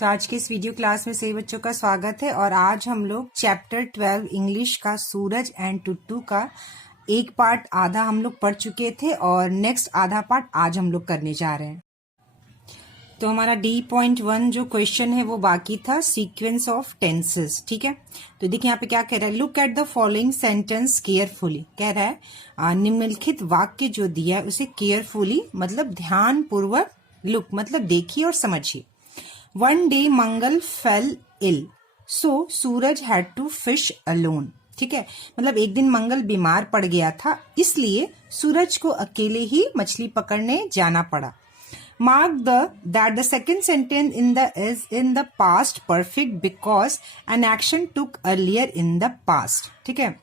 तो आज के इस वीडियो क्लास में सभी बच्चों का स्वागत है। और आज हम लोग चैप्टर 12 इंग्लिश का सूरज एंड टुट्टू का एक पार्ट आधा हम लोग पढ़ चुके थे और नेक्स्ट आधा पार्ट आज हम लोग करने जा रहे हैं। तो हमारा D.1 जो क्वेश्चन है वो बाकी था, सीक्वेंस ऑफ टेंसेस। ठीक है, तो देखिए यहाँ पे क्या कह रहा है, look at the following sentence carefully. कह रहा है निम्नलिखित वाक्य जो दिया है उसे केयरफुली मतलब ध्यान पूर्वक, लुक मतलब देखिए और समझिए। One day Mangal fell ill, so Suraj had to fish alone। ठीक है, मतलब एक दिन मंगल बीमार पड़ गया था, इसलिए सूरज को अकेले ही मछली पकड़ने जाना पड़ा। Mark that the second sentence is in the past perfect because an action took earlier in the past। ठीक है,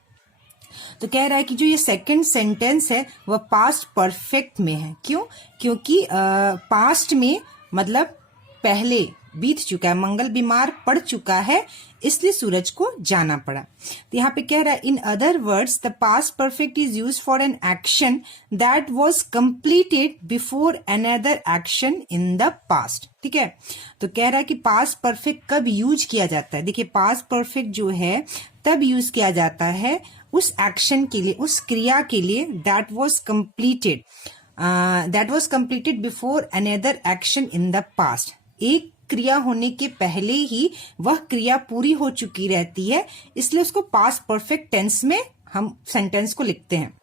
तो कह रहा है कि जो ये सेकंड सेंटेंस है वह पास्ट परफेक्ट में है। क्यों? क्योंकि पास्ट में मतलब पहले बीत चुका है, मंगल बीमार पड़ चुका है, इसलिए सूरज को जाना पड़ा। तो यहाँ पे कह रहा है in other words the past perfect is used for an action that was completed before another action in the past. ठीक है, तो कह रहा है कि पास्ट परफेक्ट कब यूज किया जाता है। देखिए पास्ट परफेक्ट जो है तब यूज किया जाता है उस एक्शन के लिए, उस क्रिया के लिए that was completed before another action in the past. एक क्रिया होने के पहले ही वह क्रिया पूरी हो चुकी रहती है, इसलिए उसको पास्ट परफेक्ट टेंस में हम सेंटेंस को लिखते हैं।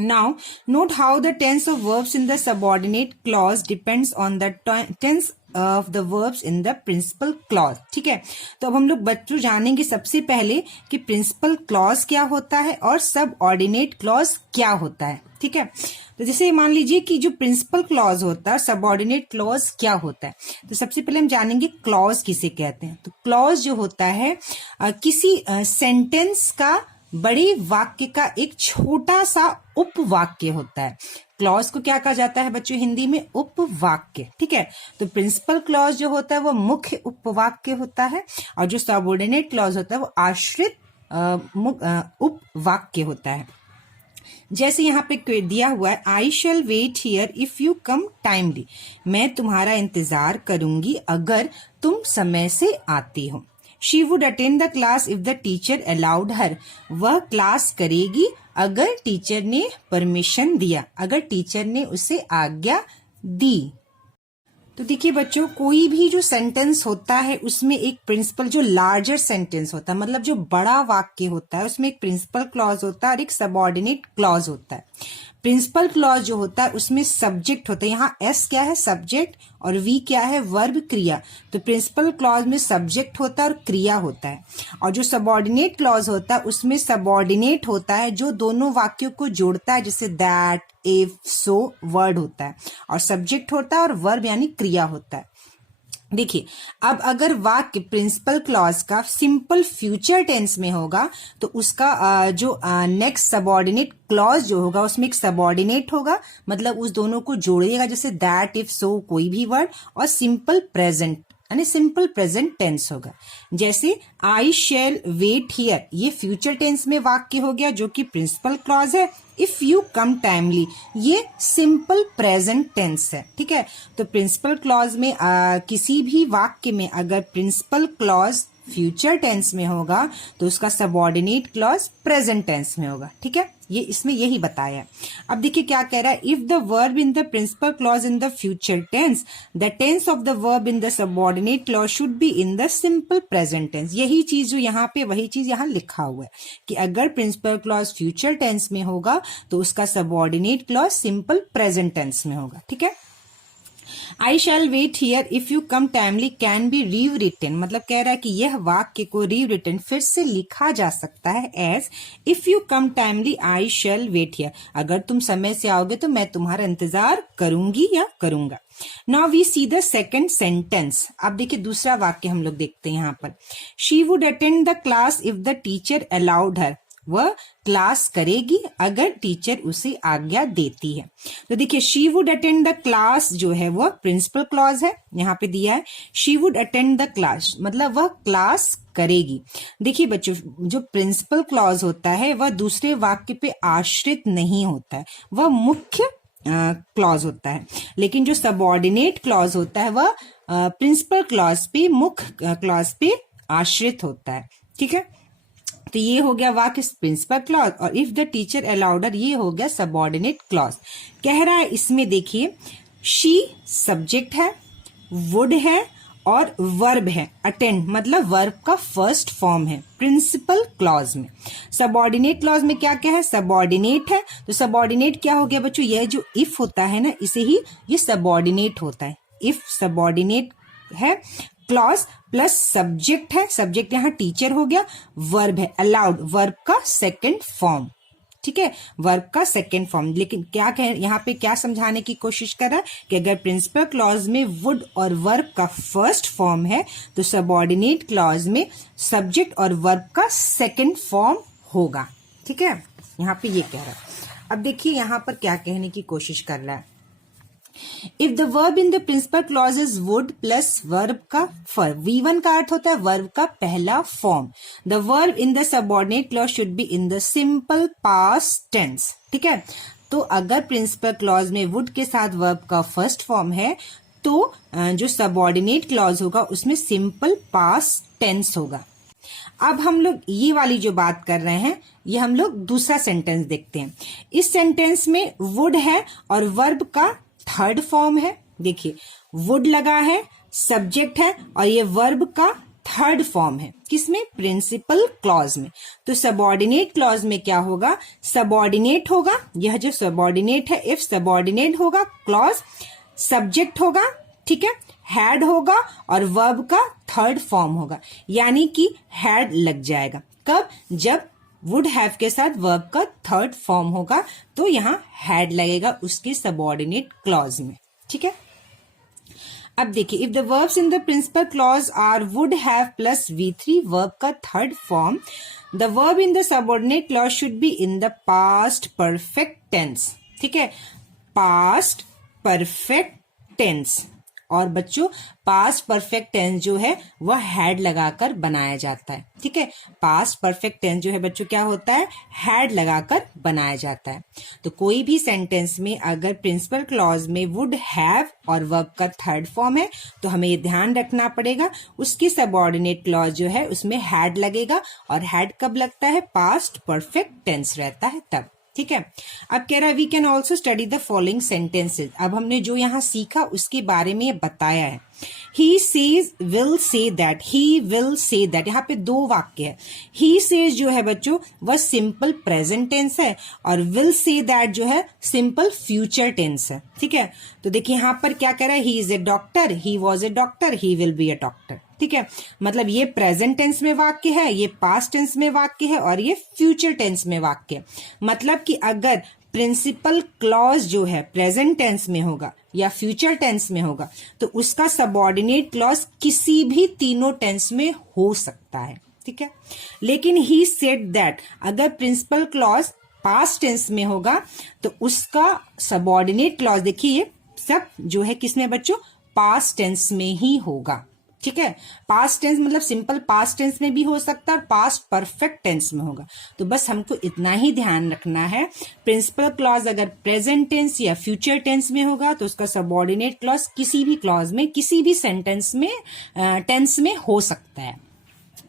Now, note how the tense of verbs in the subordinate clause depends on the tense of the verbs in the principal clause। ठीक है, तो अब हम लोग बच्चों जानेंगे सबसे पहले कि प्रिंसिपल क्लॉज क्या होता है और सबऑर्डिनेट क्लॉज क्या होता है। ठीक है, तो जैसे मान लीजिए कि जो प्रिंसिपल क्लॉज होता है, सबऑर्डिनेट क्लॉज क्या होता है। तो सबसे पहले हम जानेंगे क्लॉज किसे कहते हैं। तो क्लॉज जो होता है किसी सेंटेंस का बड़े वाक्य का एक छोटा सा उपवाक्य होता है। क्लॉज को क्या कहा जाता है बच्चों हिंदी में? उपवाक्य। ठीक है, तो प्रिंसिपल क्लॉज जो होता है वो मुख्य उपवाक्य होता है और जो सबऑर्डिनेट क्लॉज होता है वो आश्रित उपवाक्य होता है। जैसे यहाँ पे दिया हुआ है I shall wait here if you come timely, मैं तुम्हारा इंतजार करूंगी अगर तुम समय से आती हो। She would attend the class if the teacher allowed her, वह क्लास करेगी अगर टीचर ने परमिशन दिया, अगर टीचर ने उसे आज्ञा दी। तो देखिए बच्चों कोई भी जो सेंटेंस होता है उसमें एक प्रिंसिपल, जो लार्जर सेंटेंस होता है मतलब जो बड़ा वाक्य होता है उसमें एक प्रिंसिपल क्लॉज होता है और एक सबऑर्डिनेट क्लॉज होता है। प्रिंसिपल क्लॉज जो होता है उसमें सब्जेक्ट होता है, यहाँ एस क्या है सब्जेक्ट और वी क्या है वर्ब क्रिया। तो प्रिंसिपल क्लॉज में सब्जेक्ट होता है और क्रिया होता है। और जो सबऑर्डिनेट क्लॉज होता है उसमें सबऑर्डिनेट होता है जो दोनों वाक्यों को जोड़ता है, जैसे दैट, इफ, सो वर्ड होता है, और सब्जेक्ट होता है और वर्ब यानी क्रिया होता है। देखिए अब अगर वाक्य प्रिंसिपल क्लॉज का सिंपल फ्यूचर टेंस में होगा तो उसका जो नेक्स्ट सबऑर्डिनेट क्लॉज जो होगा उसमें एक सबऑर्डिनेट होगा, मतलब उस दोनों को जोड़िएगा, जैसे दैट, इफ, सो कोई भी वर्ड, और सिंपल प्रेजेंट यानी सिंपल प्रेजेंट टेंस होगा। जैसे आई शैल वेट हियर, ये फ्यूचर टेंस में वाक्य हो गया जो कि प्रिंसिपल क्लॉज है। इफ यू कम टाइमली, ये सिंपल प्रेजेंट टेंस है। ठीक है, तो प्रिंसिपल क्लॉज में किसी भी वाक्य में अगर प्रिंसिपल क्लॉज फ्यूचर टेंस में होगा तो उसका सबऑर्डिनेट क्लॉज प्रेजेंट टेंस में होगा। ठीक है, ये इसमें यही बताया है। अब देखिए क्या कह रहा है, if the verb in the principal clause in the future tense the tense of the verb in the subordinate clause should be in the simple present tense. यही चीज जो यहाँ पे वही चीज यहाँ लिखा हुआ है कि अगर प्रिंसिपल क्लॉज फ्यूचर टेंस में होगा तो उसका subordinate clause simple present tense में होगा। ठीक है, I shall wait here if you come timely can be rewritten, मतलब कह रहा है कि यह वाक्य को रीरिटन फिर से लिखा जा सकता है as if you come timely I shall wait here, अगर तुम समय से आओगे तो मैं तुम्हारा इंतजार करूंगी या करूंगा। Now we see the second sentence. अब देखिए दूसरा वाक्य हम लोग देखते हैं यहाँ पर, she would attend the class if the teacher allowed her, वह क्लास करेगी अगर टीचर उसे आज्ञा देती है। तो देखिए she would attend the class जो है वह प्रिंसिपल क्लॉज है, यहाँ पे दिया है she would attend the class मतलब वह क्लास करेगी। देखिए बच्चों जो प्रिंसिपल क्लॉज होता है वह दूसरे वाक्य पे आश्रित नहीं होता है, वह मुख्य क्लॉज होता है, लेकिन जो सबऑर्डिनेट क्लॉज होता है वह प्रिंसिपल क्लॉज पे, मुख्य क्लॉज पे आश्रित होता है। ठीक है, तो ये हो गया वाक्य प्रिंसिपल क्लॉज, और इफ द टीचर अलाउडर ये हो गया सबऑर्डिनेट क्लॉज। कह रहा है इसमें देखिए, शी सब्जेक्ट है, वुड है और वर्ब है, अटेंड मतलब वर्ब का फर्स्ट फॉर्म है प्रिंसिपल क्लॉज में। सबऑर्डिनेट क्लॉज में क्या क्या है, सबऑर्डिनेट है, तो सबऑर्डिनेट क्या हो गया बच्चों, यह जो इफ होता है ना, इसे ही ये सबऑर्डिनेट होता है। इफ सबऑर्डिनेट है, क्लॉज प्लस सब्जेक्ट है, सब्जेक्ट यहाँ टीचर हो गया, वर्ब है अलाउड, वर्ब का सेकंड फॉर्म। ठीक है, वर्ब का सेकंड फॉर्म। लेकिन क्या कह यहाँ पे क्या समझाने की कोशिश कर रहा है कि अगर प्रिंसिपल क्लॉज में वुड और वर्ब का फर्स्ट फॉर्म है तो सबऑर्डिनेट क्लॉज में सब्जेक्ट और वर्ब का सेकंड फॉर्म होगा। ठीक है, यहाँ पे ये कह रहा है। अब देखिए यहाँ पर क्या कहने की कोशिश कर रहा है, if the verb in the principal clause is would plus verb का V1 का अर्थ होता है वर्ब का पहला form, the verb in the subordinate clause should be in the simple past tense. ठीक है, तो अगर प्रिंसिपल क्लॉज में वुड के साथ वर्ब का फर्स्ट फॉर्म है तो जो सबऑर्डिनेट क्लॉज होगा उसमें सिंपल पास्ट टेंस होगा। अब हम लोग ये वाली जो बात कर रहे हैं ये हम लोग दूसरा सेंटेंस देखते हैं। इस सेंटेंस में वुड है और वर्ब का थर्ड फॉर्म है। देखिए वुड लगा है, सब्जेक्ट है और ये वर्ब का थर्ड फॉर्म है, किसमें, प्रिंसिपल क्लॉज में। तो सबऑर्डिनेट क्लॉज में क्या होगा, सबऑर्डिनेट होगा, यह जो सबऑर्डिनेट है इफ सबऑर्डिनेट होगा, क्लॉज सब्जेक्ट होगा, ठीक है, हैड होगा और वर्ब का थर्ड फॉर्म होगा, यानी कि हैड लग जाएगा। कब, जब वुड हैव के साथ वर्ब का थर्ड फॉर्म होगा तो यहाँ हैड लगेगा उसके सबऑर्डिनेट क्लॉज में। ठीक है, अब देखिए, if the verbs in the principal clause are would have plus V3 verb का third form, the verb in the subordinate clause should be in the past perfect tense. ठीक है, पास्ट परफेक्ट टेंस। और बच्चों past perfect tense जो है वह had लगाकर बनाया जाता है। ठीक है, पास्ट परफेक्ट टेंस जो है बच्चों क्या होता है, हैड लगाकर बनाया जाता है। तो कोई भी सेंटेंस में अगर प्रिंसिपल क्लॉज में वुड हैव और वर्ब का थर्ड फॉर्म है तो हमें ये ध्यान रखना पड़ेगा उसकी सबऑर्डिनेट क्लॉज जो है उसमें हैड लगेगा, और हैड कब लगता है, पास्ट परफेक्ट टेंस रहता है तब। ठीक है, अब कह रहा है we can also study the following sentences. अब हमने जो यहाँ सीखा उसके बारे में बताया है। He says will say that, he will say that, यहाँ पे दो वाक्य है। ही सेज जो है बच्चों वह सिंपल प्रेजेंट टेंस है और विल से दैट जो है सिंपल फ्यूचर टेंस है। ठीक है, तो देखिए यहाँ पर क्या कह रहा है, he is a doctor, he was a doctor, he will be A doctor. ठीक है, मतलब ये प्रेजेंट टेंस में वाक्य है, ये पास्ट टेंस में वाक्य है और ये फ्यूचर टेंस में वाक्य है। मतलब कि अगर प्रिंसिपल क्लॉज जो है प्रेजेंट टेंस में होगा या फ्यूचर टेंस में होगा तो उसका सबऑर्डिनेट क्लॉज किसी भी तीनों टेंस में हो सकता है। ठीक है, लेकिन ही सेड दैट अगर प्रिंसिपल क्लॉज पास्ट टेंस में होगा तो उसका सबऑर्डिनेट क्लॉज देखिए ये सब जो है किसमें बच्चों, पास्ट टेंस में ही होगा। ठीक है, पास्ट टेंस मतलब सिंपल पास्ट टेंस में भी हो सकता है और पास्ट परफेक्ट टेंस में होगा। तो बस हमको इतना ही ध्यान रखना है, प्रिंसिपल क्लॉज अगर प्रेजेंट टेंस या फ्यूचर टेंस में होगा तो उसका सबऑर्डिनेट क्लॉज किसी भी क्लॉज में किसी भी सेंटेंस में टेंस में हो सकता है।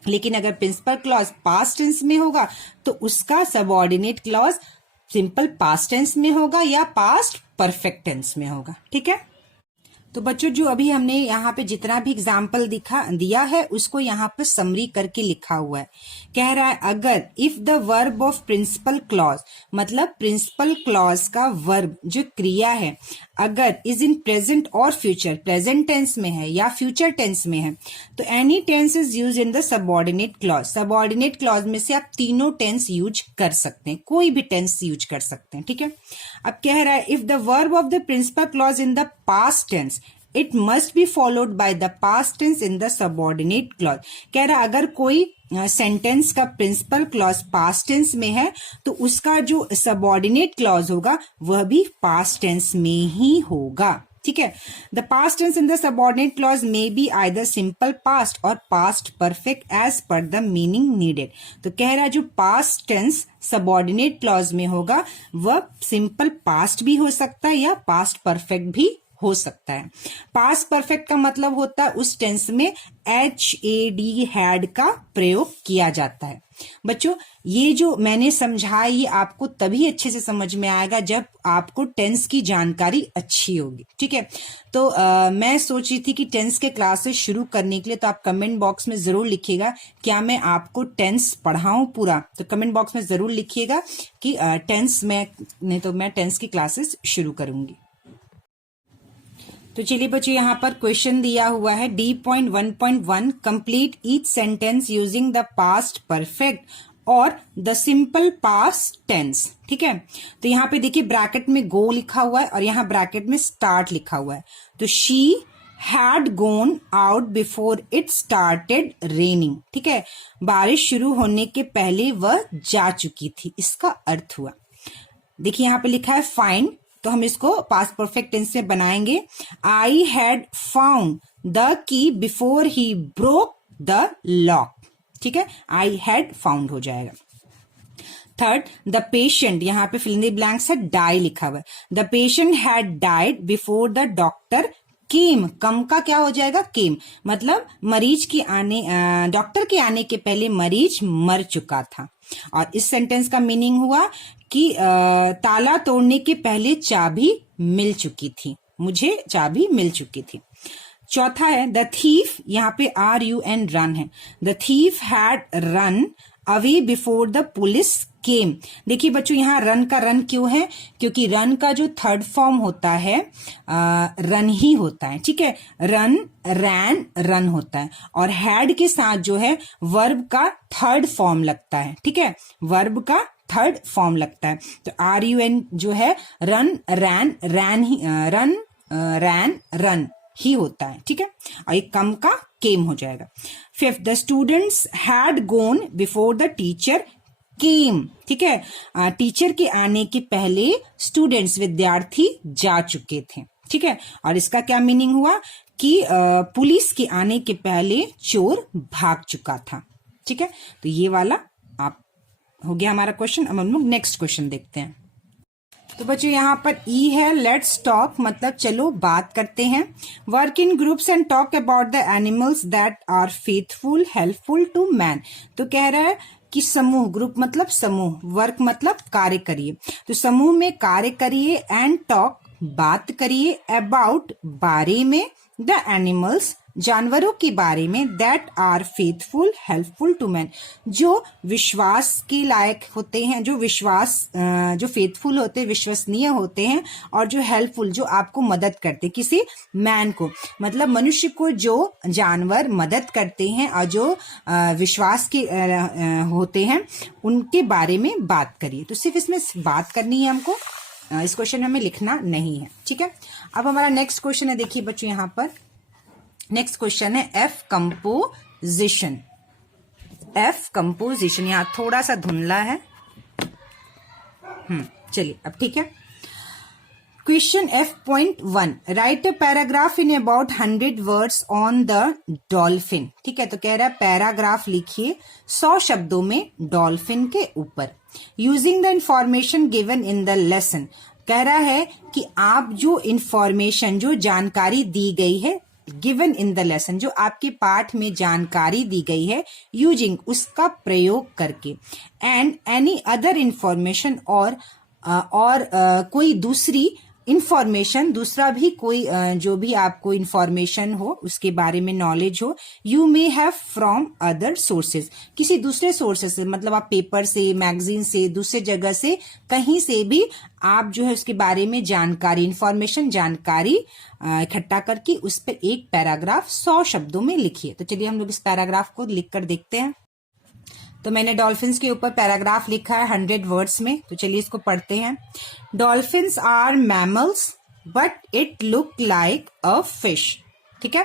लेकिन अगर प्रिंसिपल क्लॉज पास्ट टेंस में होगा तो उसका subordinate clause simple past tense में होगा या पास्ट परफेक्ट टेंस में होगा। ठीक है, तो बच्चों जो अभी हमने यहाँ पे जितना भी एग्जाम्पल दिया है उसको यहाँ पे समरी करके लिखा हुआ है। कह रहा है अगर if the verb of principal clause, मतलब प्रिंसिपल क्लॉज का वर्ब जो क्रिया है अगर इज इन प्रेजेंट और फ्यूचर, प्रेजेंट टेंस में है या फ्यूचर टेंस में है तो any tense is use in the subordinate clause. Subordinate clause में से आप तीनों टेंस यूज कर सकते हैं, कोई भी टेंस यूज कर सकते हैं। ठीक है, अब कह रहा है if the verb of the principal clause in the past tense it must be followed by the past tense in the subordinate clause. कह रहा है अगर कोई सेंटेंस का प्रिंसिपल क्लॉज पास्ट टेंस में है तो उसका जो सबऑर्डिनेट क्लॉज होगा वह भी पास्ट टेंस में ही होगा। ठीक है। The past tense in the subordinate clause may be either simple past और past perfect as per the meaning needed. तो कह रहा है जो पास्ट टेंस सबऑर्डिनेट क्लॉज में होगा वह सिंपल पास्ट भी हो सकता है या पास्ट परफेक्ट भी हो सकता है। पास्ट परफेक्ट का मतलब होता है उस टेंस में HAD हैड का प्रयोग किया जाता है। बच्चों ये जो मैंने समझाया ये आपको तभी अच्छे से समझ में आएगा जब आपको टेंस की जानकारी अच्छी होगी, ठीक है। तो मैं सोच रही थी कि टेंस के क्लासेस शुरू करने के लिए तो आप कमेंट बॉक्स में जरूर लिखिएगा क्या मैं आपको टेंस पढ़ाऊं पूरा। तो कमेंट बॉक्स में जरूर लिखिएगा कि टेंस में नहीं तो मैं टेंस की क्लासेस शुरू करूंगी। तो चलिए बच्चों यहाँ पर क्वेश्चन दिया हुआ है D.1.1 complete each sentence using the past perfect और द सिंपल पास्ट टेंस, ठीक है। तो यहाँ पे देखिए ब्रैकेट में गो लिखा हुआ है और यहाँ ब्रैकेट में स्टार्ट लिखा हुआ है। तो she had gone out before it started raining, ठीक है। बारिश शुरू होने के पहले वह जा चुकी थी, इसका अर्थ हुआ। देखिए यहाँ पे लिखा है फाइंड, तो हम इसको पास्ट परफेक्ट टेंस में बनाएंगे। I had found the key before he broke the lock, ठीक है। आई हैड फाउंड हो जाएगा। थर्ड, द पेशेंट, यहाँ पे फिल इन द ब्लैंक्स है डाई लिखा हुआ है। The patient had died before the doctor came, come का क्या हो जाएगा केम, मतलब मरीज के आने डॉक्टर के आने के पहले मरीज मर चुका था। और इस सेंटेंस का मीनिंग हुआ कि ताला तोड़ने के पहले चाबी मिल चुकी थी, मुझे चाबी मिल चुकी थी। चौथा है द थीफ, यहाँ पे RUN रन है। The thief had run away before the police केम। देखिए बच्चों यहाँ रन का रन क्यों है, क्योंकि रन का जो थर्ड फॉर्म होता है रन ही होता है, ठीक है। रन रैन रन होता है और हैड के साथ जो है वर्ब का थर्ड फॉर्म लगता है, ठीक है। वर्ब का थर्ड फॉर्म लगता है। तो RUN जो है रन रैन रैन ही रन रैन रन ही होता है, ठीक है। और एक कम का केम हो जाएगा। Fifth, the students had gone before the teacher came, ठीक है। टीचर के आने के पहले स्टूडेंट्स विद्यार्थी जा चुके थे, ठीक है। और इसका क्या मीनिंग हुआ कि पुलिस के आने के पहले चोर भाग चुका था, ठीक है। तो ये वाला आप हो गया हमारा क्वेश्चन। अब हम लोग नेक्स्ट क्वेश्चन देखते हैं। तो बच्चों यहाँ पर ई है लेट्स टॉक, मतलब चलो बात करते हैं। Work in groups and talk about the animals that are faithful helpful to man. तो कह रहा है कि समूह, ग्रुप मतलब समूह, वर्क मतलब कार्य करिए। तो समूह में कार्य करिए एंड टॉक बात करिए अबाउट बारे में द एनिमल्स जानवरों के बारे में that are faithful helpful to man, जो विश्वास के लायक होते हैं, जो जो फेथफुल होते हैं, विश्वसनीय होते हैं, और जो हेल्पफुल जो आपको मदद करते, किसी मैन को मतलब मनुष्य को जो जानवर मदद करते हैं और जो विश्वास के होते हैं उनके बारे में बात करिए। तो सिर्फ इसमें बात करनी है हमको, इस क्वेश्चन में हमें लिखना नहीं है, ठीक है। अब हमारा नेक्स्ट क्वेश्चन है, देखिए बच्चों यहाँ पर नेक्स्ट क्वेश्चन है एफ कंपोजिशन। एफ कंपोजिशन यहाँ थोड़ा सा धुंधला है, चलिए अब ठीक है। Question F.1 right a paragraph in about 100 words on the dolphin, ठीक है। तो कह रहा है पैराग्राफ लिखिए 100 शब्दों में डॉल्फिन के ऊपर using the information given in the lesson. कह रहा है कि आप जो इंफॉर्मेशन जो जानकारी दी गई है गिवन इन द लेसन, जो आपके पाठ में जानकारी दी गई है, यूजिंग उसका प्रयोग करके, एंड एनी अदर इंफॉर्मेशन और कोई दूसरी इंफॉर्मेशन, दूसरा भी कोई जो भी आपको इंफॉर्मेशन हो उसके बारे में नॉलेज हो, you may have from other sources, किसी दूसरे सोर्सेज से, मतलब आप पेपर से, मैगजीन से, दूसरे जगह से, कहीं से भी आप जो है उसके बारे में जानकारी, इंफॉर्मेशन, जानकारी इकट्ठा करके उस पर एक पैराग्राफ 100 शब्दों में लिखिए। तो चलिए हम लोग इस पैराग्राफ को लिखकर देखते हैं। तो मैंने डॉल्फिन्स के ऊपर पैराग्राफ लिखा है 100 वर्ड्स में, तो चलिए इसको पढ़ते हैं। Dolphins are mammals but it look like a fish, ठीक है।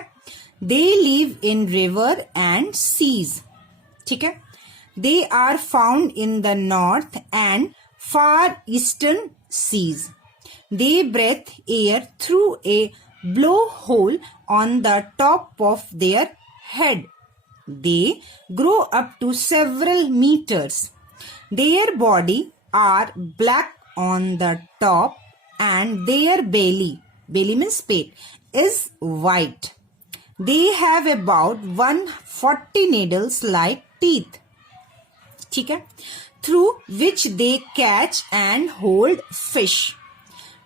They live in river and seas, ठीक है। They are found in the north and far eastern seas. They breathe air through a blow hole on the top of their head. They grow up to several meters. Their body are black on the top and their belly means pate, is white. They have about 140 needles like teeth. ठीक है, through which they catch and hold fish.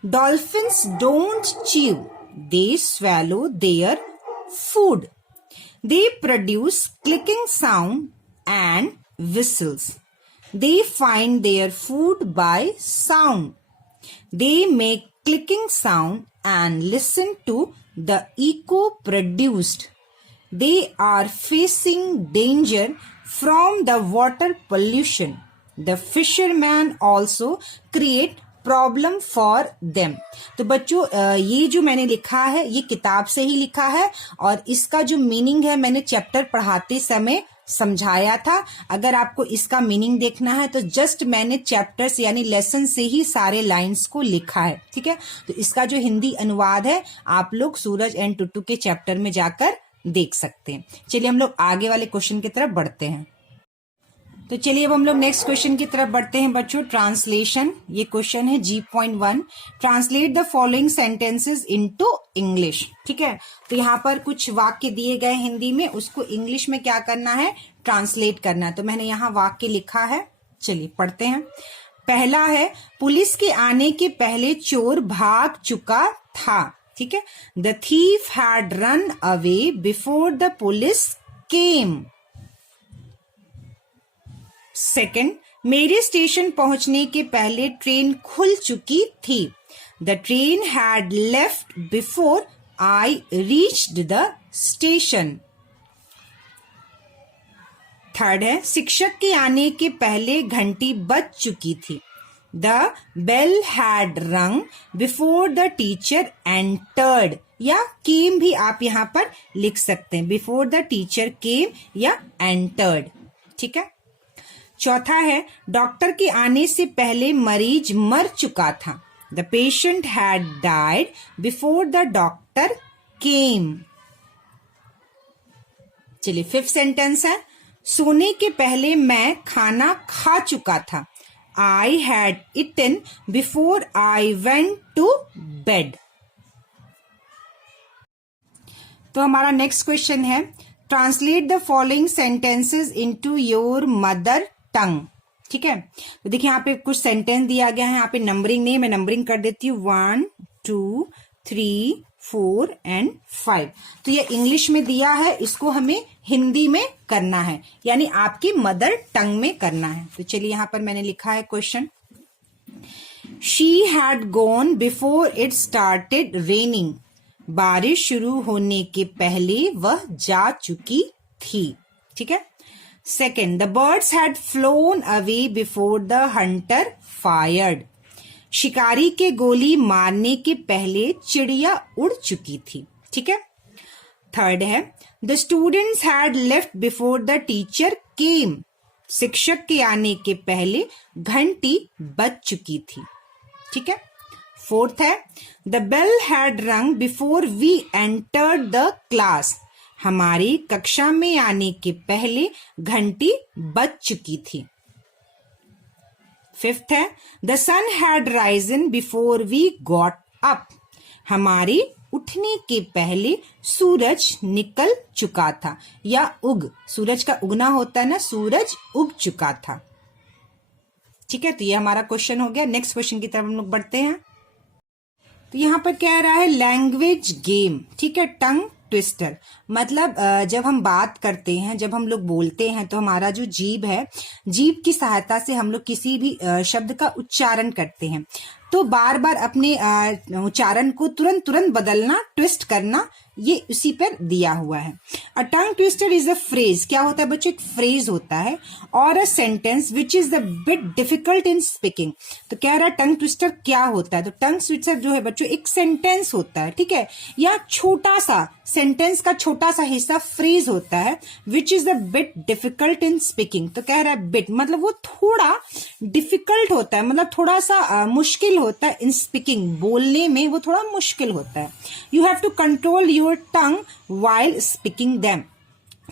Dolphins don't chew, they swallow their food. They produce clicking sound and whistles. They find their food by sound. They make clicking sound and listen to the echo produced. They are facing danger from the water pollution. The fishermen also create problem for them. तो बच्चों ये जो मैंने लिखा है ये किताब से ही लिखा है और इसका जो मीनिंग है मैंने चैप्टर पढ़ाते समय समझाया था। अगर आपको इसका मीनिंग देखना है तो जस्ट मैंने चैप्टर्स यानी लेसन से ही सारे लाइंस को लिखा है। ठीक है, तो इसका जो हिंदी अनुवाद है आप लोग सूरज एंड टुटू के चैप्टर में जाकर देख सकते हैं। चलिए हम लोग आगे वाले क्वेश्चन की तरफ बढ़ते हैं। तो चलिए अब हम लोग नेक्स्ट क्वेश्चन की तरफ बढ़ते हैं बच्चों। ट्रांसलेशन, ये क्वेश्चन है G.1, translate the following sentences into English. ठीक है, तो यहाँ पर कुछ वाक्य दिए गए हिंदी में, उसको इंग्लिश में क्या करना है, ट्रांसलेट करना है। तो मैंने यहाँ वाक्य लिखा है, चलिए पढ़ते हैं। पहला है, पुलिस के आने के पहले चोर भाग चुका था। ठीक है, the thief had run away before the police came. Second, मेरे स्टेशन पहुंचने के पहले ट्रेन खुल चुकी थी। The train had left before I reached the station. Third है, शिक्षक के आने के पहले घंटी बज चुकी थी। The bell had rung before the teacher entered, या केम भी आप यहां पर लिख सकते हैं, बिफोर द टीचर केम या एंटर्ड। ठीक है, चौथा है, डॉक्टर के आने से पहले मरीज मर चुका था। The patient had died before the doctor केम। चलिए फिफ्थ सेंटेंस है, सोने के पहले मैं खाना खा चुका था। I had eaten before I went to bed. तो हमारा नेक्स्ट क्वेश्चन है, translate the following sentences into your mother tongue. ठीक है, तो देखिए यहाँ पे कुछ सेंटेंस दिया गया है, यहाँ पे नंबरिंग नहीं, मैं नंबरिंग कर देती हूँ 1 2 3 4 एंड 5। तो ये इंग्लिश में दिया है, इसको हमें हिंदी में करना है, यानी आपकी मदर टंग में करना है। तो चलिए यहाँ पर मैंने लिखा है question, she had gone before it started raining. बारिश शुरू होने के पहले वह जा चुकी थी। ठीक है, second, the birds had phloem away before the Hunter fired. शिकारी के गोली मारने के पहले चिड़िया उड़ चुकी थी। ठीक है, थर्ड है, the students had left before the teacher केम। शिक्षक के आने के पहले घंटी बज चुकी थी। ठीक है, फोर्थ है, the bell had rung before we entered the class. हमारी कक्षा में आने के पहले घंटी बज चुकी थी। फिफ्थ है, the sun had risen before we got up. हमारे उठने के पहले सूरज निकल चुका था, या सूरज का उगना होता है ना, सूरज उग चुका था। ठीक है, तो ये हमारा क्वेश्चन हो गया। नेक्स्ट क्वेश्चन की तरफ हम लोग बढ़ते हैं। तो यहाँ पर क्या रहा है, लैंग्वेज गेम। ठीक है, टंग ट्विस्टर, मतलब जब हम बात करते हैं, जब हम लोग बोलते हैं तो हमारा जो जीभ है, जीभ की सहायता से हम लोग किसी भी शब्द का उच्चारण करते हैं। तो बार बार अपने उच्चारण को तुरंत बदलना, ट्विस्ट करना ये उसी पर दिया हुआ है। A tongue twister is a phrase, क्या होता है बच्चों, एक फ्रेज होता है, और a sentence which is the bit difficult in speaking. तो कह रहा है टंग ट्विस्टर क्या होता है, तो टंग ट्विस्टर जो है बच्चों एक सेंटेंस होता है, ठीक है, या छोटा सा सेंटेंस का छोटा सा हिस्सा फ्रेज होता है, विच is the bit difficult in speaking. तो कह रहा है बिट मतलब वो थोड़ा डिफिकल्ट होता है, मतलब थोड़ा सा मुश्किल होता है इन स्पीकिंग, बोलने में वो थोड़ा मुश्किल होता है। You have to control your tongue while speaking them.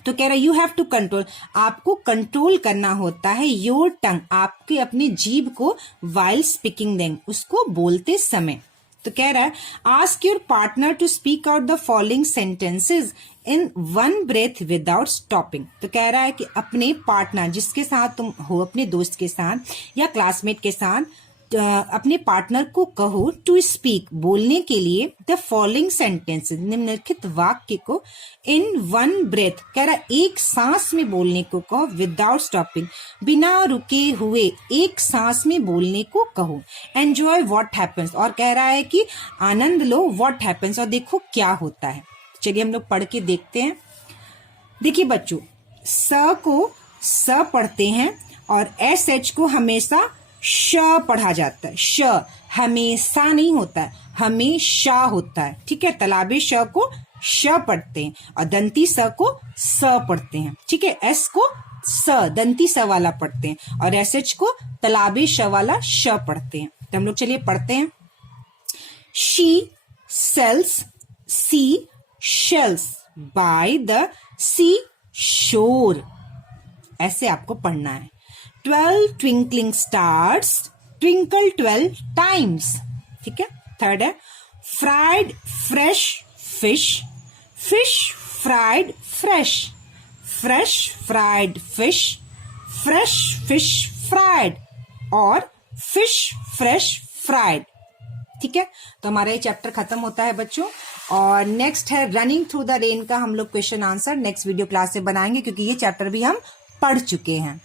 तो कह रहा है यू हैव टू कंट्रोल, आपको कंट्रोल करना होता है योर टंग, आपके अपनी जीभ को, वाइल स्पीकिंग देम, उसको बोलते समय। तो कह रहा है ask your partner to speak out the following sentences in one breath without stopping. तो कह रहा है कि अपने पार्टनर, जिसके साथ तुम हो, अपने दोस्त के साथ या क्लासमेट के साथ, अपने पार्टनर को कहो टू स्पीक, बोलने के लिए, द फॉलोइंग सेंटेंसेज, निम्नलिखित वाक्य को, इन वन ब्रेथ, कह रहा है एक सांस में बोलने को कहो, विदाउट स्टॉपिंग, बिना रुके हुए एक सांस में बोलने को कहो। एंजॉय व्हाट हैपेंस, और कह रहा है कि आनंद लो व्हाट हैपेंस, और देखो क्या होता है। चलिए हम लोग पढ़ के देखते हैं। देखिए बच्चों, स को स पढ़ते हैं और एस एच को हमेशा श पढ़ा जाता है। श हमेशा नहीं होता है, हमेशा होता है, ठीक है। तालाबे श को श पढ़ते हैं और दंती स को स पढ़ते हैं, ठीक है। एस को स दंती स वाला पढ़ते हैं और एस एच को तालाबे श वाला श पढ़ते हैं। तो हम लोग चलिए पढ़ते हैं। She sells sea shells by the sea shore, ऐसे आपको पढ़ना है। 12 twinkling stars twinkle 12 times, ठीक है। थर्ड है fried fresh fish, fish fried fresh, fresh fried fish, fresh fish fried, और फिश फ्रेश फ्राइड, ठीक है। तो हमारा ये चैप्टर खत्म होता है बच्चों। और नेक्स्ट है रनिंग थ्रू द रेन का हम लोग question answer next video class से बनाएंगे, क्योंकि ये चैप्टर भी हम पढ़ चुके हैं।